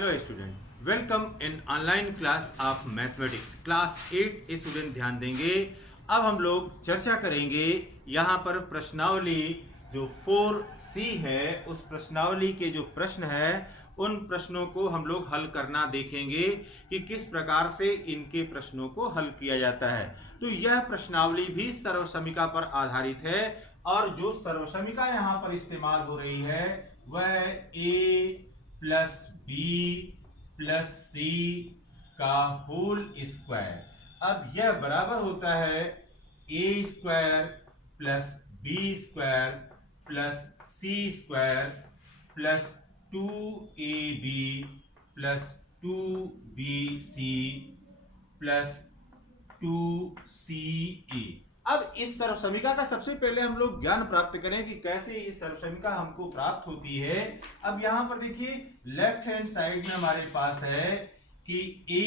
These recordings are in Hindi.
Hello student, welcome in online class of mathematics class 8 student ध्यान देंगे। अब हम लोग चर्चा करेंगे यहाँ पर प्रश्नावली जो 4C है, उस प्रश्नावली के जो प्रश्न है उन प्रश्नों को हम लोग हल करना देखेंगे कि किस प्रकार से इनके प्रश्नों को हल किया जाता है। तो यह प्रश्नावली भी सर्वसमीका पर आधारित है और जो सर्वसमीका यहाँ पर इस्तेमाल हो रही है वह a प्लस बी प्लस सी का होल स्क्वायर। अब यह बराबर होता है A square plus B square plus C square plus 2ab plus 2bc plus 2ca। अब इस सर्वसमीका का सबसे पहले हम लोग ज्ञान प्राप्त करें कि कैसे ये सर्वसमीका हमको प्राप्त होती है। अब यहां पर देखिए लेफ्ट हैंड साइड में हमारे पास है कि a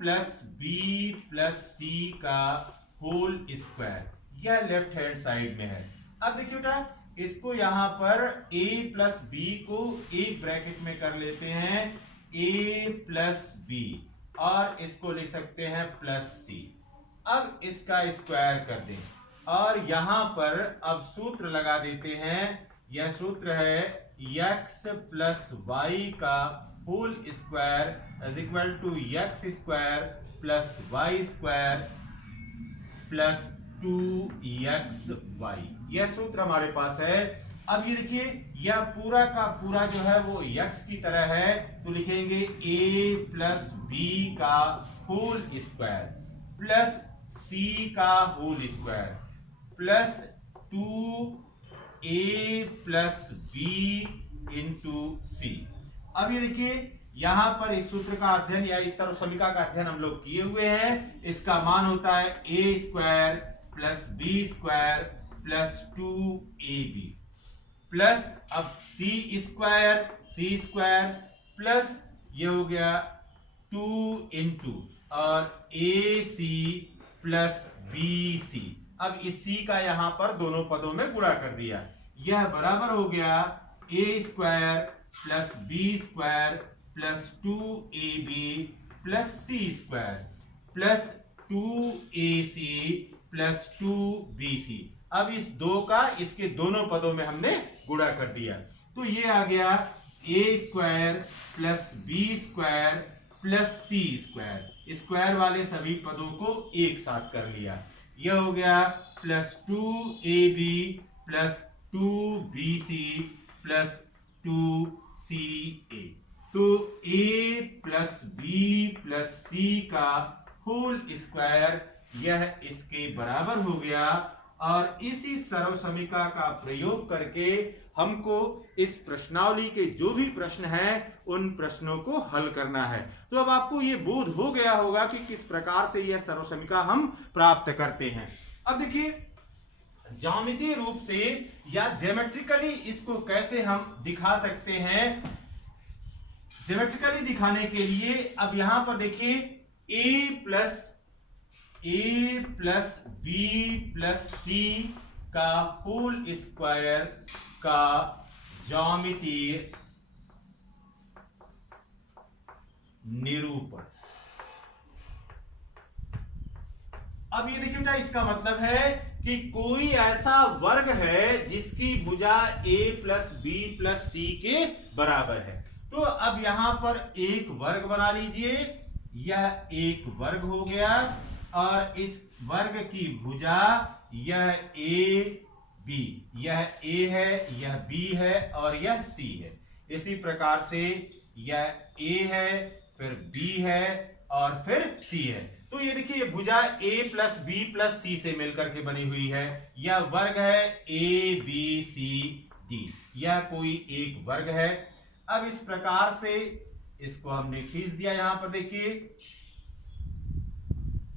प्लस बी प्लस सी का होल स्क्वायर, यह लेफ्ट हैंड साइड में है। अब देखिए बेटा, इसको यहां पर a प्लस बी को एक ब्रैकेट में कर लेते हैं a प्लस बी और इसको लिख सकते हैं प्लस सी। अब इसका स्क्वायर कर दें और यहां पर अब सूत्र लगा देते हैं। यह सूत्र है x प्लस वाई का whole square is equal to x square plus y square plus 2xy। यह सूत्र हमारे पास है। अब ये देखिए, यह पूरा का पूरा जो है वो x की तरह है, तो लिखेंगे a प्लस बी का होल स्क्वायर प्लस c का whole square plus 2a plus b into C. अब ये देखिए, यहां पर इस सूत्र का अध्ययन या इस सर्वसमीका का अध्ययन हम लोग किए हुए हैं। इसका मान होता है a square plus B square plus 2ab plus अब सी स्क्वायर प्लस ये हो गया 2 इंटू और ए सी प्लस बी सी। अब इस सी का यहां पर दोनों पदों में गुणा कर दिया, यह बराबर हो गया A square plus B square plus 2ab plus C square plus 2ac plus 2bc। अब इस दो का इसके दोनों पदों में हमने गुणा कर दिया, तो ये आ गया A square plus B square plus C square. Square वाले सभी पदों को एक साथ कर लिया, यह हो गया plus 2ab plus 2bc plus 2ca। तो a प्लस बी प्लस सी का होल स्क्वायर यह इसके बराबर हो गया। और इसी सर्वसमीका का प्रयोग करके हमको इस प्रश्नावली के जो भी प्रश्न हैं उन प्रश्नों को हल करना है। तो अब आपको ये बोध हो गया होगा कि किस प्रकार से यह सर्वसमीका हम प्राप्त करते हैं। अब देखिए, ज्यामितीय रूप से या ज्योमेट्रिकली इसको कैसे हम दिखा सकते हैं। ज्योमेट्रिकली दिखाने के लिए अब यहां पर देखिए a प्लस बी प्लस सी का होल स्क्वायर का ज्यामितीय निरूपण। अब ये देखिए बेटा, इसका मतलब है कि कोई ऐसा वर्ग है जिसकी भुजा a प्लस बी प्लस सी के बराबर है। तो अब यहां पर एक वर्ग बना लीजिए, यह एक वर्ग हो गया और इस वर्ग की भुजा यह a b, यह a है, यह b है और यह c है। इसी प्रकार से यह a है, फिर b है और फिर c है। तो ये देखिए, ये भुजा a प्लस बी प्लस सी से मिलकर के बनी हुई है। यह वर्ग है a b c d, यह कोई एक वर्ग है। अब इस प्रकार से इसको हमने खींच दिया, यहां पर देखिए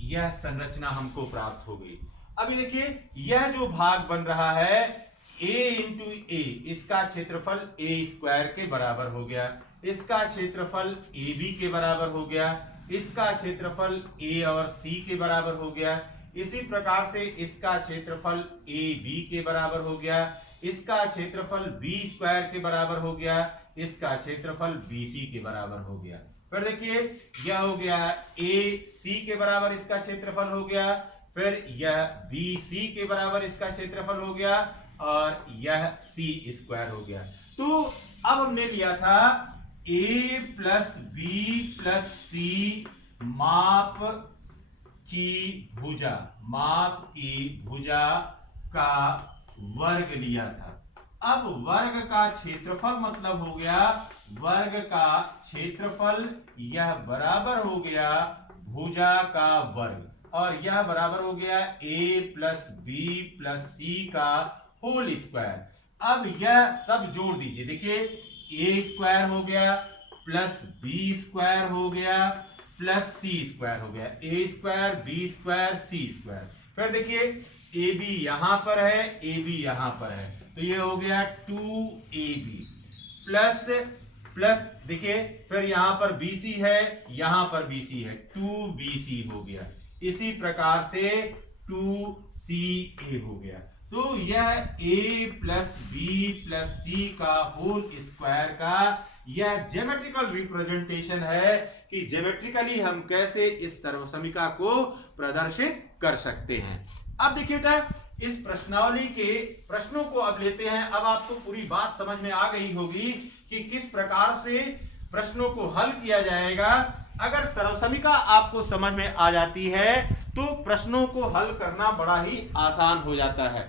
यह संरचना हमको प्राप्त हो गई। अभी देखिए, यह जो भाग बन रहा है a इंटू ए, इसका क्षेत्रफल a स्क्वायर के बराबर हो गया, इसका क्षेत्रफल ab के बराबर हो गया, इसका क्षेत्रफल a और c के बराबर हो गया। इसी प्रकार से इसका क्षेत्रफल ab के बराबर हो गया, इसका क्षेत्रफल b स्क्वायर के बराबर हो गया, इसका क्षेत्रफल BC के बराबर हो गया। फिर देखिए यह हो गया AC के बराबर इसका क्षेत्रफल हो गया, फिर यह BC के बराबर इसका क्षेत्रफल हो गया और यह C स्क्वायर हो गया। तो अब हमने लिया था A plus B plus C माप की भुजा का वर्ग लिया था। अब वर्ग का क्षेत्रफल मतलब हो गया वर्ग का क्षेत्रफल, यह बराबर हो गया भुजा का वर्ग और यह बराबर हो गया A plus B plus C का होल स्क्वायर। अब यह सब जोड़ दीजिए, देखिए A स्क्वायर हो गया प्लस B स्क्वायर हो गया प्लस C स्क्वायर हो गया, A square B square C square. फिर देखिए AB यहां पर है, AB यहां पर है, तो ये हो गया 2AB प्लस प्लस देखिए फिर यहां पर BC है, यहां पर BC है, 2BC हो गया। इसी प्रकार से 2CA हो गया। तो यह A plus B plus C का होल स्क्वायर का यह ज्योमेट्रिकल रिप्रेजेंटेशन है कि ज्योमेट्रिकली हम कैसे इस सर्वसमीका को प्रदर्शित कर सकते हैं। अब देखिए बेटा इस प्रश्नावली के प्रश्नों को अब लेते हैं। अब आपको पूरी बात समझ में आ गई होगी कि किस प्रकार से प्रश्नों को हल किया जाएगा। अगर सर्वसमीका आपको समझ में आ जाती है तो प्रश्नों को हल करना बड़ा ही आसान हो जाता है।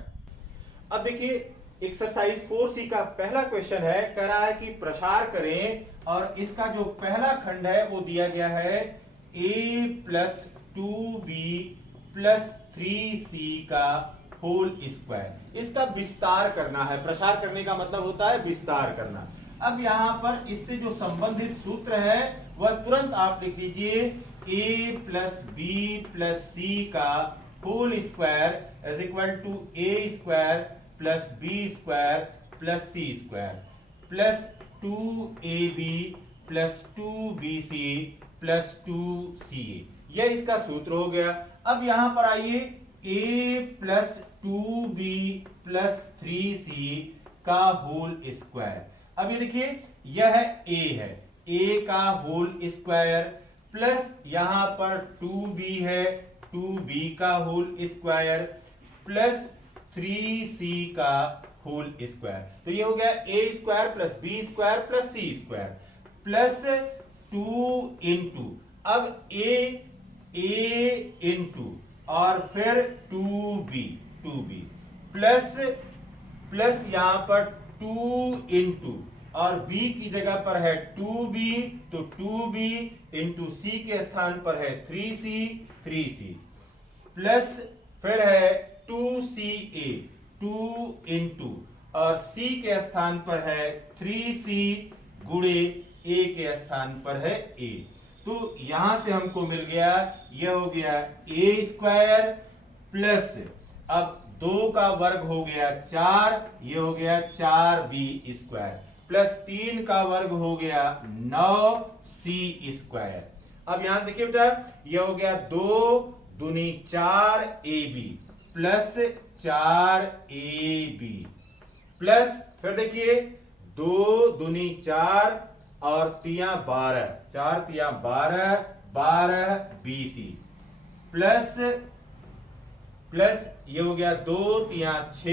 अब देखिए एक्सरसाइज 4C का पहला क्वेश्चन है, कह रहा है कि प्रसार करें और इसका जो पहला खंड है वो दिया गया है A plus 2B plus 3C का होल स्क्वायर। इसका विस्तार करना है, प्रसार करने का मतलब होता है विस्तार करना। अब यहां पर इससे जो संबंधित सूत्र है वह तुरंत आप लिख लीजिए A plus B plus C का whole square is equal to A square plus B square plus C square plus 2AB plus 2BC plus 2CA। यह इसका सूत्र हो गया। अब यहां पर आइए A plus 2B plus 3C का होल स्क्वायर। अब ये देखिए यह A है, A का होल स्क्वायर प्लस यहां पर 2B है, 2B का होल स्क्वायर प्लस 3C का होल स्क्वायर। तो ये हो गया A square plus B square plus C square plus 2 into अब A इंटू और फिर 2B प्लस प्लस यहां पर 2 इंटू और B की जगह पर है 2B तो 2B इंटू C के स्थान पर है 3C प्लस फिर है 2CA 2 इंटू और C के स्थान पर है 3C गुणे A के स्थान पर है A। तो यहां से हमको मिल गया, यह हो गया A स्क्वायर प्लस अब 2 का वर्ग हो गया 4, ये हो गया 4B स्क्वायर प्लस 3 का वर्ग हो गया 9C स्क्वायर। अब यहां देखिए बेटा यह हो गया 2 दूनी 4AB प्लस 4AB प्लस फिर देखिए 2 दूनी 4 और 3 12, 4 3 12, 12BC प्लस प्लस ये हो गया 2 3 6,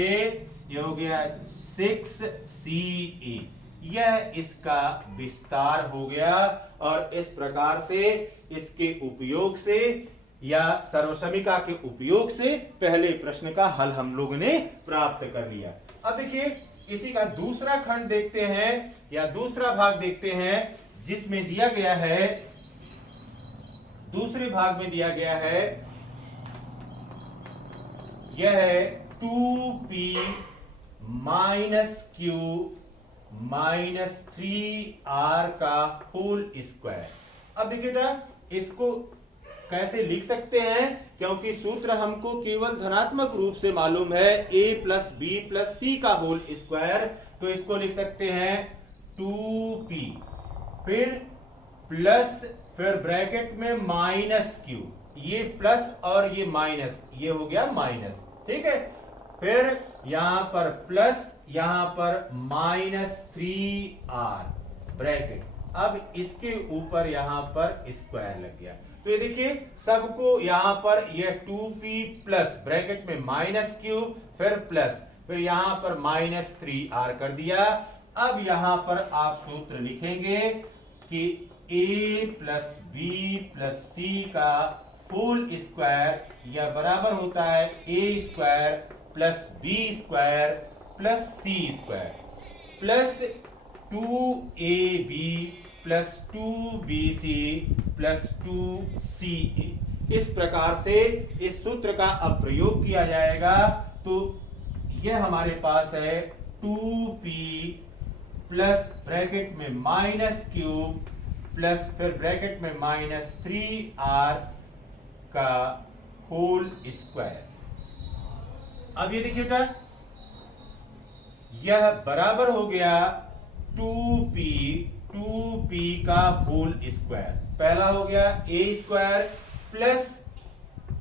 ये हो गया 6CA। यह इसका विस्तार हो गया और इस प्रकार से इसके उपयोग से या सर्वसमीका के उपयोग से पहले प्रश्न का हल हम लोगों ने प्राप्त कर लिया। अब देखिए इसी का दूसरा खंड देखते हैं या दूसरा भाग देखते हैं जिसमें दिया गया है, दूसरे भाग में दिया गया है यह है 2P minus Q minus 3R का होल स्क्वायर। अब देखिए बेटा इसको कैसे लिख सकते हैं, क्योंकि सूत्र हमको केवल धनात्मक रूप से मालूम है A plus B plus C का होल स्क्वायर। तो इसको लिख सकते हैं 2P फिर प्लस फिर ब्रैकेट में माइनस Q, ये प्लस और ये माइनस, ये हो गया माइनस, ठीक है। फिर यहां पर प्लस यहां पर माइनस 3R ब्रैकेट, अब इसके ऊपर यहां पर स्क्वायर लग गया। तो ये देखिए सबको यहां पर ये 2p प्लस ब्रैकेट में माइनस क्यूब फिर प्लस फिर यहां पर -3r कर दिया। अब यहां पर आप सूत्र लिखेंगे कि a प्लस बी प्लस सी का होल स्क्वायर यह बराबर होता है a square plus B square plus C square plus 2ab plus 2bc plus 2ca। इस प्रकार से इस सूत्र का अब प्रयोग किया जाएगा। तो यह हमारे पास है 2p प्लस ब्रैकेट में माइनस क्यूब प्लस फिर ब्रैकेट में -3r का होल स्क्वायर। अब ये देखिए बेटा यह बराबर हो गया 2p का होल स्क्वायर। पहला हो गया a square plus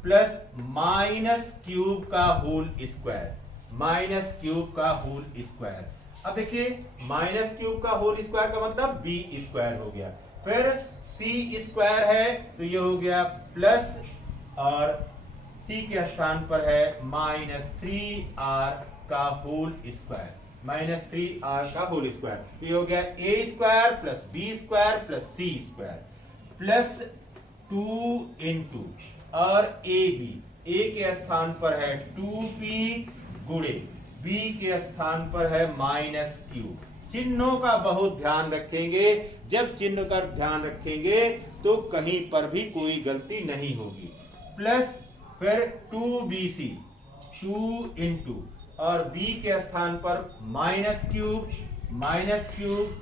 plus minus cube का होल स्क्वायर, माइनस क्यूब का होल स्क्वायर। अब देखिए माइनस क्यूब का होल स्क्वायर का मतलब b स्क्वायर हो गया। फिर c स्क्वायर है तो ये हो गया प्लस और c के स्थान पर है -3r का होल स्क्वायर, -3r का होल स्क्वायर। ये हो गया a square plus b square plus c square plus 2 into और a के स्थान पर है 2p गुणे b के स्थान पर है -q। चिन्हों का बहुत ध्यान रखेंगे, जब चिन्ह का ध्यान रखेंगे तो कहीं पर भी कोई गलती नहीं होगी। प्लस फिर 2bc 2 इंटू और b के स्थान पर -q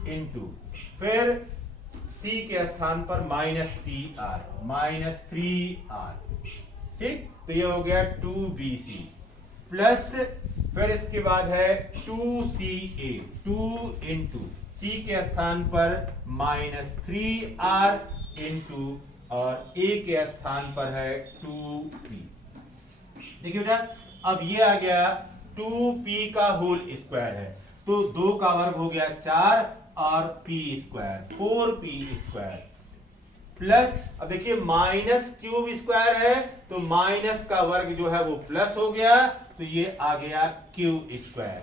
इंटू फिर c के स्थान पर -3r। ठीक, तो ये हो गया 2bc प्लस फिर इसके बाद है 2ca 2 इंटू c के स्थान पर -3r इंटू और a के स्थान पर है 2p। देखिए बेटा अब ये आ गया 2p का होल स्क्वायर है तो 2 का वर्ग हो गया 4 और p square 4p square plus अब देखिए माइनस क्यूब स्क्वायर है तो माइनस का वर्ग जो है वो प्लस हो गया तो ये आ गया क्यू स्क्वायर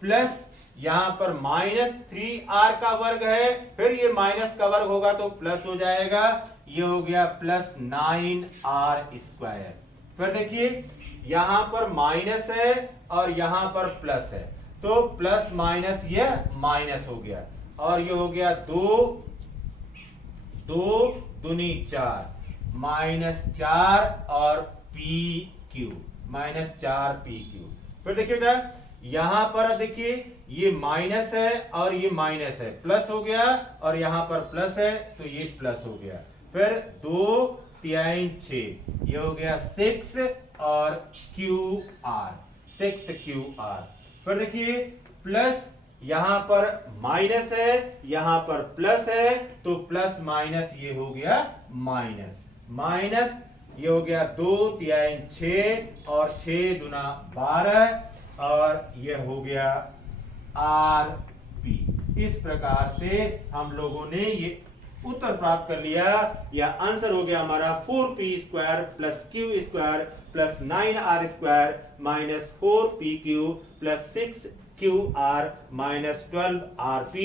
प्लस यहां पर -3r का वर्ग है फिर ये माइनस का वर्ग होगा तो प्लस हो जाएगा, ये हो गया प्लस 9r स्क्वायर। फिर देखिए यहां पर माइनस है और यहां पर प्लस है तो प्लस माइनस ये माइनस हो गया और ये हो गया 2 दूनी 4 -4 और pq -4pq। फिर देखिए बेटा यहां पर देखिए ये माइनस है और ये माइनस है प्लस हो गया और यहां पर प्लस है तो ये प्लस हो गया। फिर 2 3 6 ये हो गया 6 और QR 6QR। फिर देखिए प्लस यहां पर माइनस है यहां पर प्लस है तो प्लस माइनस ये हो गया माइनस माइनस ये हो गया 2 3 6 और 6 दूना 12 और ये हो गया RP। इस प्रकार से हम लोगों ने ये उत्तर प्राप्त कर लिया। यह आंसर हो गया हमारा 4p square plus q square plus 9r square minus 4pq plus 6qr minus 12rp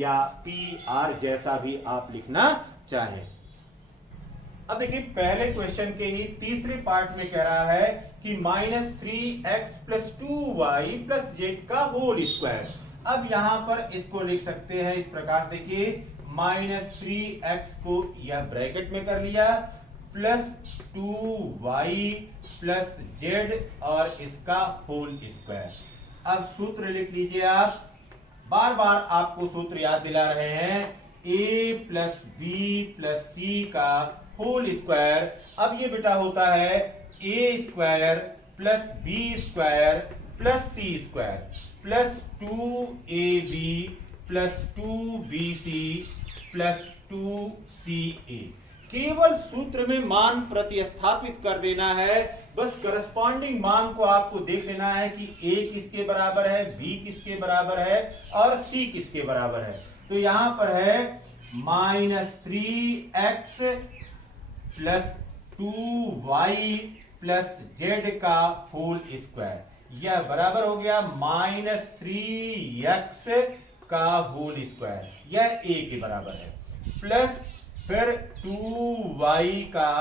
या pr जैसा भी आप लिखना चाहें। अब देखिए पहले क्वेश्चन के ही तीसरे पार्ट में कह रहा है कि -3x plus 2y plus z का होल स्क्वायर। अब यहां पर इसको लिख सकते हैं इस प्रकार से देखिए -3x को यह ब्रैकेट में कर लिया प्लस 2y प्लस z और इसका होल स्क्वायर। अब सूत्र लिख लीजिए आप, बार बार आपको सूत्र याद दिला रहे हैं a प्लस बी प्लस सी का होल स्क्वायर। अब ये बेटा होता है a square plus B square plus C square plus 2ab plus 2bc plus 2ca। केवल सूत्र में मान प्रतिस्थापित कर देना है, बस करस्पॉन्डिंग मान को आपको देख लेना है कि a किसके बराबर है, b किसके बराबर है और c किसके बराबर है। तो यहां पर है -3x plus 2y plus z का होल स्क्वायर, यह बराबर हो गया -3x का होल स्क्वायर, यह a के बराबर है, प्लस फिर 2y का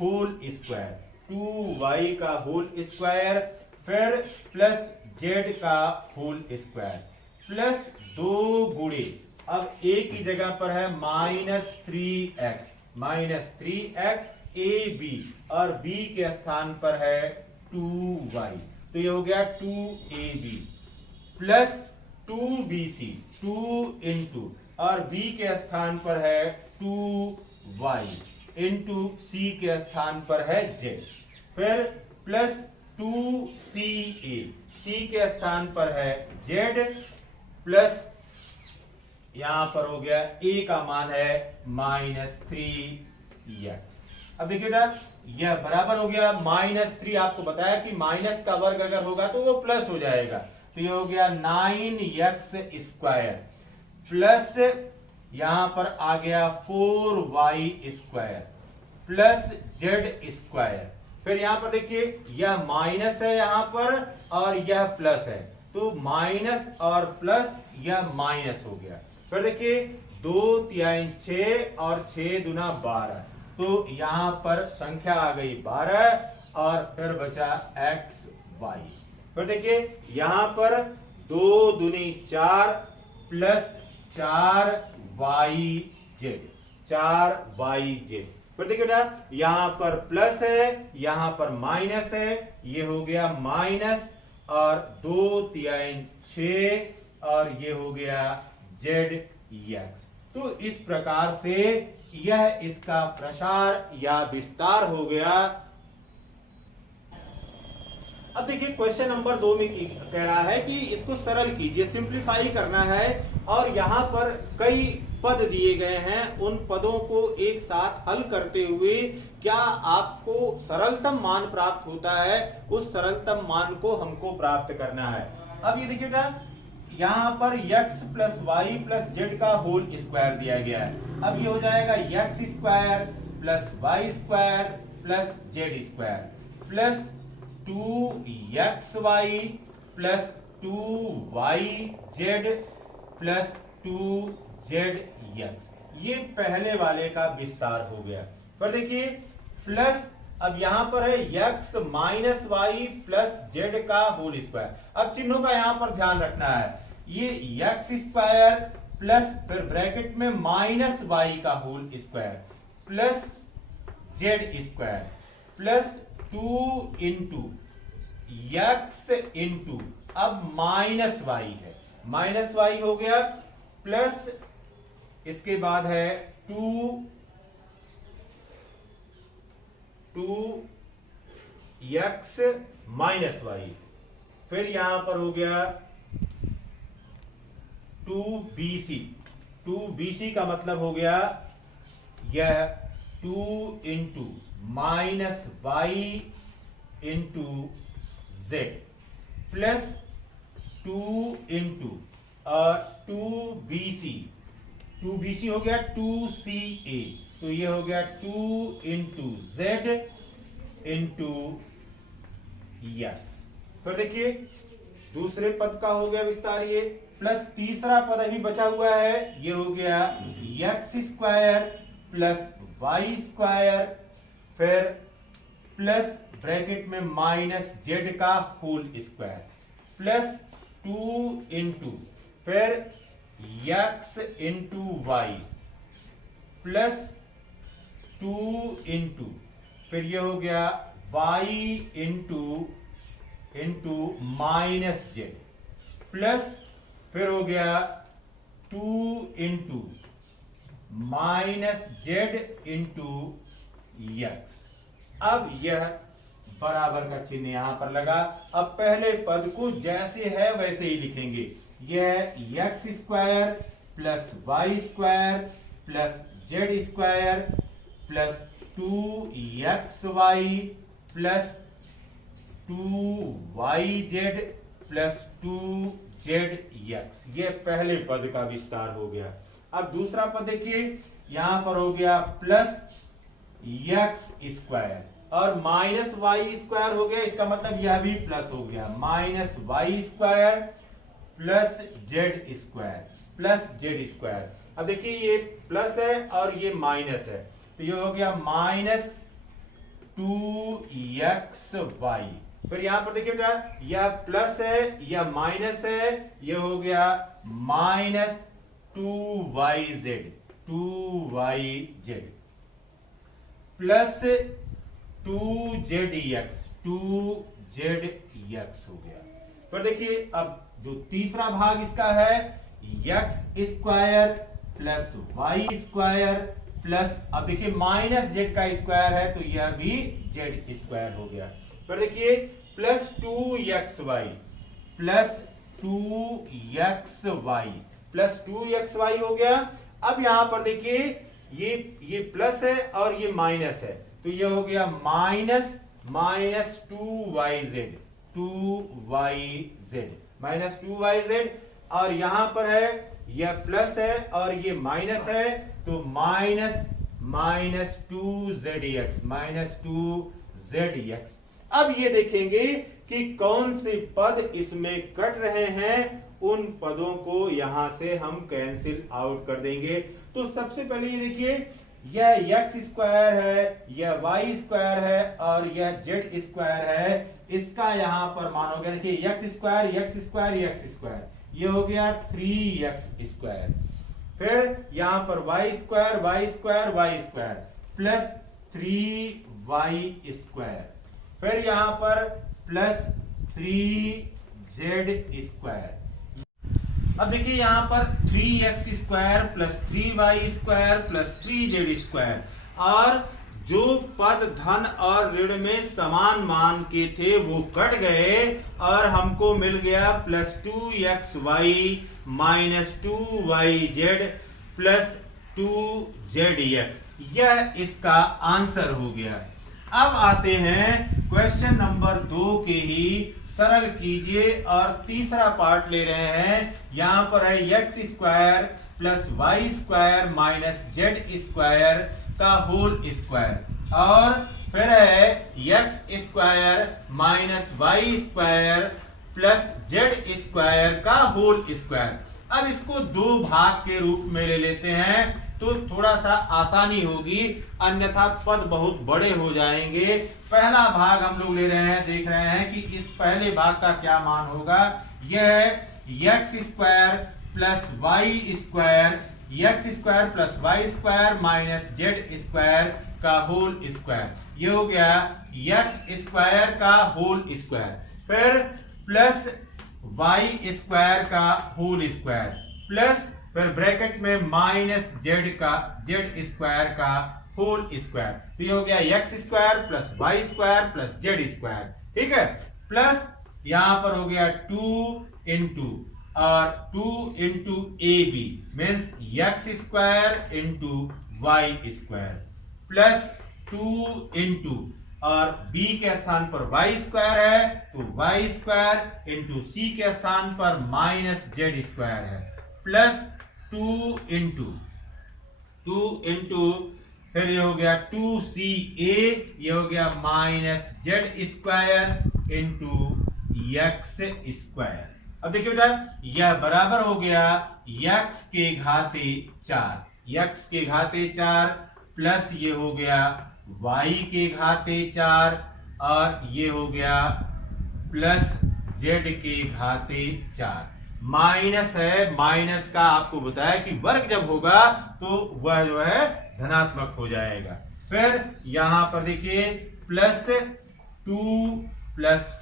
होल स्क्वायर, 2y का होल स्क्वायर, फिर प्लस z का होल स्क्वायर, प्लस 2 गुणे, अब a की जगह पर है -3x a b और b के स्थान पर है 2y, तो ये हो गया 2ab प्लस 2bc 2 इंटू और b के स्थान पर है 2y इंटू c के स्थान पर है z, फिर प्लस 2ca c के स्थान पर है z, प्लस यहां पर हो गया a का मान है -3x। अब देखिए ना, यह बराबर हो गया -3, आपको बताया कि माइनस का वर्ग अगर होगा तो वो प्लस हो जाएगा, तो ये हो गया 9x स्क्वायर प्लस यहां पर आ गया 4y square plus z square, फिर यहां पर देखिए यह माइनस है यहां पर और यह प्लस है, तो माइनस और प्लस यह माइनस हो गया, फिर देखिए 2 3 6 और 6 दूना 12, तो यहां पर संख्या आ गई 12 और फिर बचा xy, फिर देखिए यहां पर 2 दूनी 4 प्लस 4yz, 4yz, फिर देखिए बेटा यहां पर प्लस है यहां पर माइनस है, ये हो गया माइनस और 2 3 6 और ये हो गया zx, तो इस प्रकार से यह इसका प्रसार या विस्तार हो गया। अब देखिए क्वेश्चन नंबर 2 में कह रहा है कि इसको सरल कीजिए, सिंप्लीफाई करना है, और यहां पर कई पद दिए गए हैं, उन पदों को एक साथ हल करते हुए क्या आपको सरलतम मान प्राप्त होता है, उस सरलतम मान को हमको प्राप्त करना है। अब ये देखिए बेटा यहां पर x plus y plus z का होल स्क्वायर दिया गया है, अब ये हो जाएगा x square plus y square plus Z square plus 2xy plus 2yz plus 2zx, ये पहले वाले का विस्तार हो गया। पर देखिए प्लस अब यहां पर है x minus y plus z का होल स्क्वायर, अब चिन्हों का यहां पर ध्यान रखना है, ये x स्क्वायर प्लस फिर ब्रैकेट में माइनस वाई का whole square plus Z square plus 2 into x into अब माइनस वाई है, माइनस वाई हो गया, प्लस इसके बाद है 2x माइनस वाई, फिर यहां पर हो गया 2bc का मतलब हो गया यह 2 into minus y into z plus 2 into और 2bc हो गया 2ca, तो ये हो गया 2 इंटू जेड इंटू एक्स, फिर देखिए दूसरे पद का हो गया विस्तार ये, प्लस तीसरा पद अभी बचा हुआ है, ये हो गया x square plus y square फिर प्लस ब्रैकेट में माइनस जेड का होल स्क्वायर प्लस 2 इंटू फिर x into y plus 2 into फिर ये हो गया y into minus z plus फिर हो गया 2 into minus z into x, अब यह बराबर का चिन्ह यहां पर लगा। अब पहले पद को जैसे है वैसे ही लिखेंगे, यह x square plus y square plus Z square plus 2xy plus 2yz plus 2zx, ये पहले पद का विस्तार हो गया। अब दूसरा पद देखिए, यहां पर हो गया प्लस एक्स स्क्वायर और माइनस वाई स्क्वायर हो गया, इसका मतलब यह भी प्लस हो गया, minus Y square plus Z square. अब देखिए ये प्लस है और ये माइनस है, तो ये हो गया माइनस 2xy। फिर यहां पर देखिए बेटा, यह प्लस है यह माइनस है, ये हो गया माइनस 2yz प्लस 2zx हो गया। फिर देखिए अब जो तीसरा भाग इसका है x square plus y square plus, अब देखिए माइनस जेड का स्क्वायर है तो यह भी जेड स्क्वायर हो गया। फिर देखिए प्लस 2xy प्लस 2xy हो गया। अब यहां पर देखिए ये प्लस है और ये माइनस है, तो ये हो गया माइनस 2yz और यहां पर है यह प्लस है और ये माइनस है, तो माइनस 2zx। अब ये देखेंगे कि कौन से पद इसमें कट रहे हैं, उन पदों को यहां से हम कैंसिल आउट कर देंगे। तो सबसे पहले ये देखिए, यह एक्स स्क्वायर है, यह वाई स्क्वायर है और यह जेड स्क्वायर है, इसका यहां पर मान हो गया, देखिए एक्स स्क्वायर, ये हो गया 3x स्क्वायर। फिर यहां पर Y square plus 3y square, फिर यहां पर प्लस 3z स्क्वायर। अब देखिए यहां पर 3x square plus 3y square plus 3z square, और जो पद धन और ऋण में समान मान के थे वो कट गए और हमको मिल गया plus 2xy minus 2yz plus 2zx। यह इसका आंसर हो गया। अब आते हैं क्वेश्चन नंबर 2 के ही सरल कीजिए और तीसरा पार्ट ले रहे हैं। यहां पर है x square plus y square minus z square का होल स्क्वायर, और फिर है x square minus Y square plus Z square का होल स्क्वायर। अब इसको दो भाग के रूप में ले लेते हैं तो थोड़ा सा आसानी होगी, अन्यथा पद बहुत बड़े हो जाएंगे। पहला भाग हम लोग ले रहे हैं, देख रहे हैं कि इस पहले भाग का क्या मान होगा। यह है x square plus y square plus y square minus z square का होल स्क्वायर, ये हो गया एक्स स्क्वायर का होल स्क्वायर, फिर प्लस वाई स्क्वायर का होल स्क्वायर प्लस फिर ब्रैकेट में माइनस जेड स्क्वायर का होल स्क्वायर, तो ये हो गया x square plus y square plus Z square. ठीक है, प्लस यहां पर हो गया 2 into a b means x square into Y square plus 2 into और b के स्थान पर वाई स्क्वायर है तो वाई स्क्वायर इंटू सी के स्थान पर माइनस जेड स्क्वायर है प्लस 2 इंटू फिर ये हो गया 2ca, ये हो गया minus z square into x square. अब देखिए बेटा, यह बराबर हो गया x के घाते 4 प्लस ये हो गया y के घाते 4 और ये हो गया प्लस z के घाते 4। माइनस है, माइनस का आपको बताया कि वर्ग जब होगा तो वह जो है धनात्मक हो जाएगा। फिर यहां पर देखिए प्लस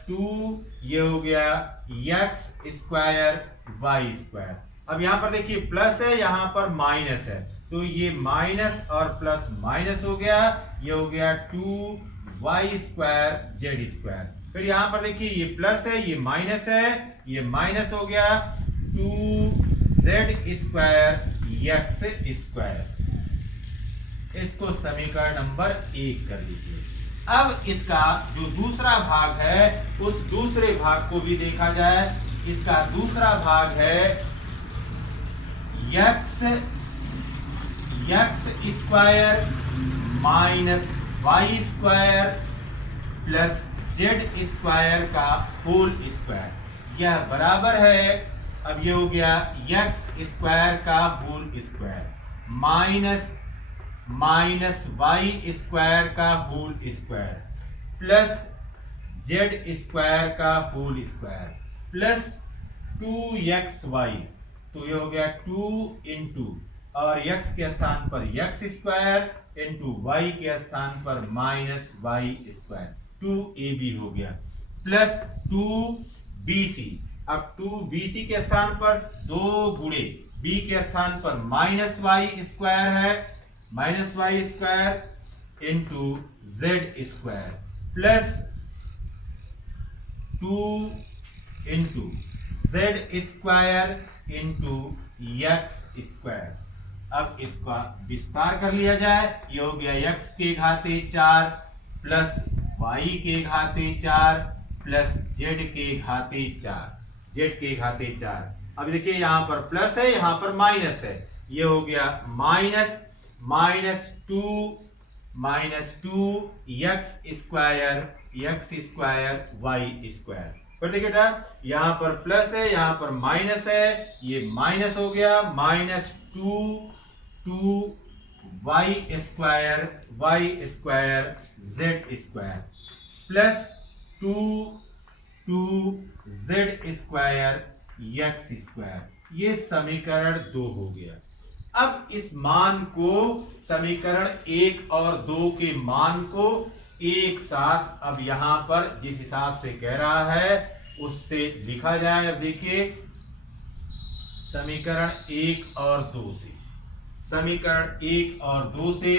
2 ये हो गया एक्स स्क्वायर वाई स्क्वायर। अब यहां पर देखिए प्लस है, यहां पर माइनस है, तो ये माइनस और प्लस माइनस हो गया, ये हो गया 2y स्क्वायर जेड स्क्वायर। फिर यहां पर देखिए ये प्लस है, ये माइनस हो गया 2z स्क्वायर एक्स स्क्वायर। इसको समीकरण नंबर 1 कर लीजिए। अब इसका जो दूसरा भाग है उस दूसरे भाग को भी देखा जाए। इसका दूसरा भाग है x X square minus Y square plus Z square का होल स्क्वायर, यह बराबर है, अब ये हो गया एक्स स्क्वायर का whole square minus Y square का whole square plus Z square का होल स्क्वायर प्लस 2xy, तो ये हो गया 2 इंटू और x के स्थान पर x स्क्वायर इंटू y के स्थान पर माइनस वाई स्क्वायर, 2ab हो गया प्लस 2bc, अब 2bc के स्थान पर 2 गुणे b के स्थान पर माइनस वाई स्क्वायर है, minus Y square into z square plus 2 into z square into x square. अब इसका विस्तार कर लिया जाए, ये हो गया x के घाते 4 प्लस y के घाते 4 प्लस z के घाते 4, z के घाते 4। अब देखिए यहां पर प्लस है, यहां पर माइनस है, ये हो गया minus 2 x square y square. फिर देखिए यहां पर प्लस है, यहां पर माइनस है, ये माइनस हो गया minus 2 y square z square plus 2 z square x square, ये समीकरण 2 हो गया। अब इस मान को, समीकरण 1 और 2 के मान को एक साथ अब यहां पर जिस हिसाब से कह रहा है उससे लिखा जाए। अब देखिए समीकरण 1 और 2 से, समीकरण 1 और 2 से,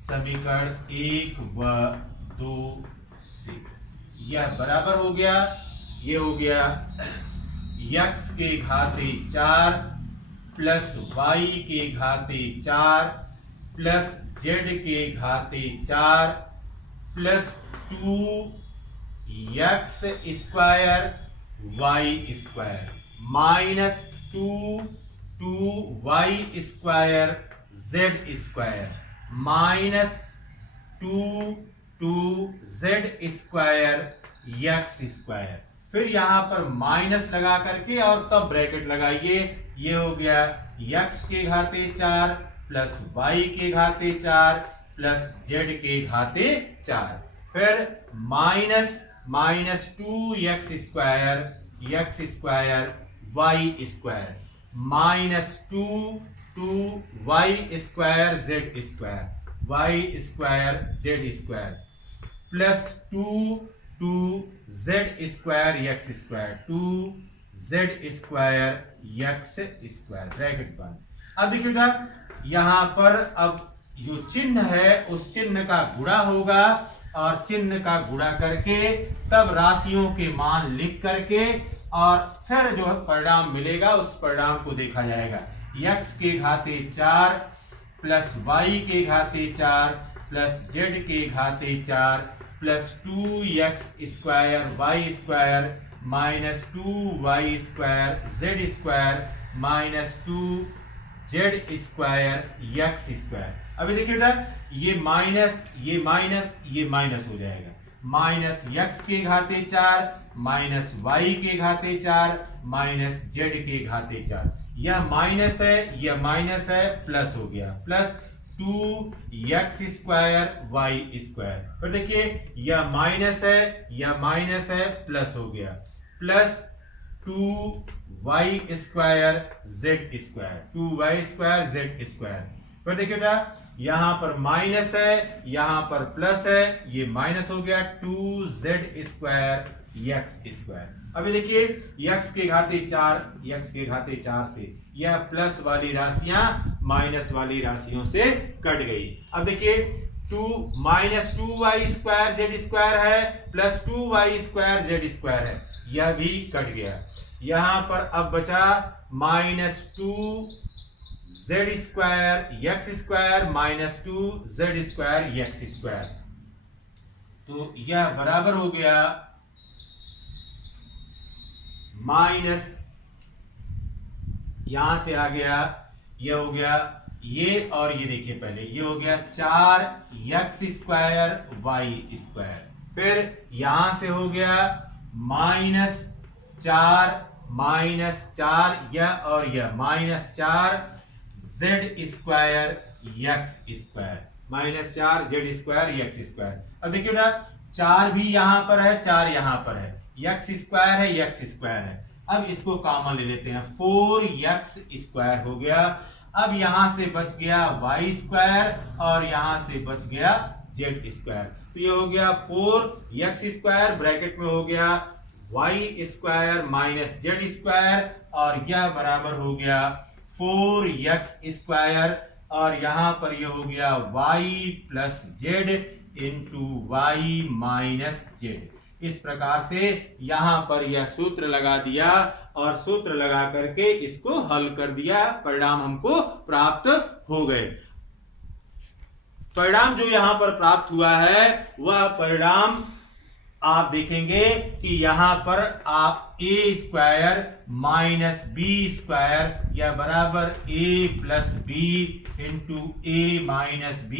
समीकरण 1 व 2 से यह बराबर हो गया, ये हो गया x के घाते 4 प्लस y के घाते 4 प्लस z के घाते 4 plus 2x square y square minus 2y square z square minus 2z square x square. फिर यहां पर माइनस लगा करके और तब ब्रैकेट लगाइए, ये हो गया x के घाते 4 प्लस y के घाते 4 प्लस z के घाते 4, फिर minus 2x square y square minus 2y square z square z square plus 2z square x square 2z square x square, bracket बंद। अब देखिए बेटा यहां पर अब जो चिन्ह है उस चिन्ह का गुणा होगा और चिन्ह का गुणा करके तब राशियों के मान लिख करके और फिर जो परिणाम मिलेगा उस परिणाम को देखा जाएगा। x के घाते 4 प्लस y के घाते 4 प्लस z के घाते 4 plus 2x square y square minus 2y square z square minus 2z square x square. अभी देखिए बेटा ये माइनस हो जाएगा, माइनस x के घाते 4 माइनस y के घाते 4 माइनस z के घाते 4, यह माइनस है प्लस हो गया plus 2x square y square. फिर देखिए यह माइनस है प्लस हो गया plus 2y square z square z square. फिर देखिए बेटा यहां पर माइनस है, यहां पर प्लस है, ये माइनस हो गया 2z स्क्वायर x स्क्वायर। अभी देखिए x के घाते 4 से यह प्लस वाली राशियां माइनस वाली राशियों से कट गई। अब देखिए minus 2y square z square है plus 2y square z square है, यह भी कट गया। यहां पर अब बचा minus 2z square x square minus 2z square x square, तो यह बराबर हो गया माइनस, यहां से आ गया, यह हो गया ये और ये देखिए, पहले ये हो गया 4x² y², फिर यहां से हो गया -4 यह और यह -4 z² x²। अब देखिए ना, 4 भी यहां पर है, 4 यहां पर है, x² है, x² है। अब इसको कॉमन ले लेते हैं, 4x² हो गया। अब यहां से बच गया y² और यहां से बच गया z²। तो ये हो गया 4x² ब्रैकेट में हो गया y² z² और यह बराबर हो गया 4x² और यहां पर यह हो गया y + z × y - z। इस प्रकार से यहां पर यह सूत्र लगा दिया और सूत्र लगा करके इसको हल कर दिया, परिणाम हमको प्राप्त हो गए। परिणाम जो यहां पर प्राप्त हुआ है वह परिणाम आप देखेंगे कि यहां पर आप a² - b² या बराबर a + b × a - b,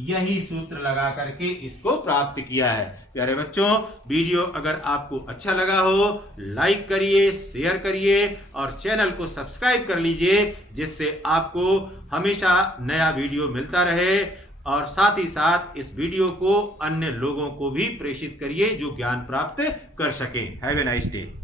यही सूत्र लगा करके इसको प्राप्त किया है। प्यारे बच्चों, वीडियो अगर आपको अच्छा लगा हो लाइक करिए, शेयर करिए और चैनल को सब्सक्राइब कर लीजिए, जिससे आपको हमेशा नया वीडियो मिलता रहे। और साथ ही साथ इस वीडियो को अन्य लोगों को भी प्रेषित करिए जो ज्ञान प्राप्त कर सकें। Have a nice day.